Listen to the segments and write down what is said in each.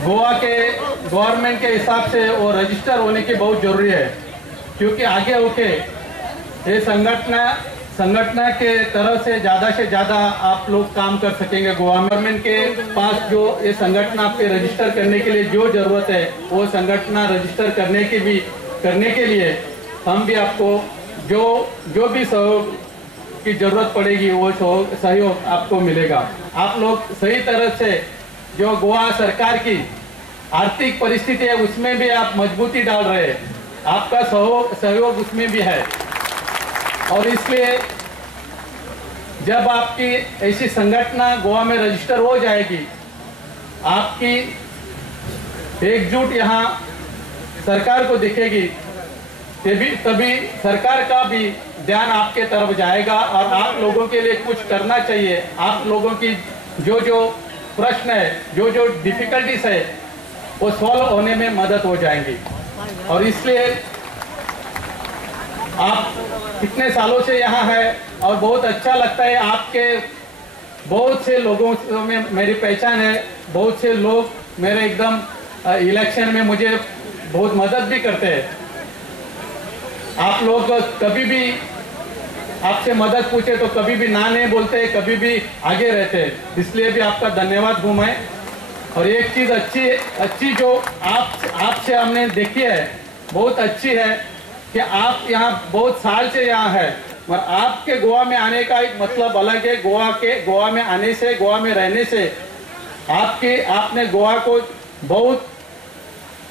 गोवा के गवर्नमेंट के हिसाब से वो रजिस्टर होने की बहुत जरूरी है, क्योंकि आगे होके ये संगठन के तरफ से ज़्यादा आप लोग काम कर सकेंगे। गवर्नमेंट के पास जो ये संगठन आपके रजिस्टर करने के लिए जो जरूरत है, वो संगठन रजिस्टर करने के लिए हम भी आपको जो भी सहयोग की जरूरत पड़ेगी वो सहयोग आपको मिलेगा। आप लोग सही तरह से जो गोवा सरकार की आर्थिक परिस्थिति है उसमें भी आप मजबूती डाल रहे हैं, आपका सहयोग उसमें भी है। और इसलिए जब आपकी ऐसी संगठन गोवा में रजिस्टर हो जाएगी, आपकी एकजुट यहाँ सरकार को दिखेगी, तभी सरकार का भी ध्यान आपके तरफ जाएगा और आप लोगों के लिए कुछ करना चाहिए। आप लोगों की जो प्रश्न है, जो डिफिकल्टीज है, वो सॉल्व होने में मदद हो जाएंगी। और इसलिए आप कितने सालों से यहाँ है और बहुत अच्छा लगता है। आपके बहुत से लोगों में मेरी पहचान है, बहुत से लोग मेरे एकदम इलेक्शन में मुझे बहुत मदद भी करते हैं। आप लोग कभी भी आपसे मदद पूछे तो कभी भी ना नहीं बोलते, कभी भी आगे रहते हैं, इसलिए भी आपका धन्यवाद हूँ मैं। और एक चीज़ अच्छी जो आपसे हमने देखी है, बहुत अच्छी है कि आप यहाँ बहुत साल से यहाँ है, और आपके गोवा में आने का एक मतलब अलग है। गोवा में आने से, गोवा में रहने से आपने गोवा को बहुत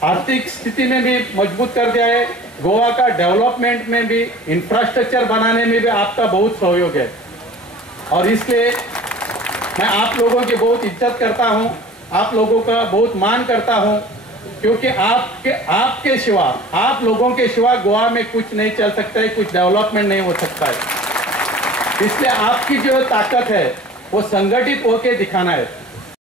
आर्थिक स्थिति में भी मजबूत कर दिया है। गोवा का डेवलपमेंट में भी, इंफ्रास्ट्रक्चर बनाने में भी आपका बहुत सहयोग है। और इसलिए मैं आप लोगों की बहुत इज्जत करता हूँ, आप लोगों का बहुत मान करता हूँ, क्योंकि आपके सिवा, आप लोगों के सिवा गोवा में कुछ नहीं चल सकता है, कुछ डेवलपमेंट नहीं हो सकता है। इसलिए आपकी जो ताकत है वो संगठित होके दिखाना है।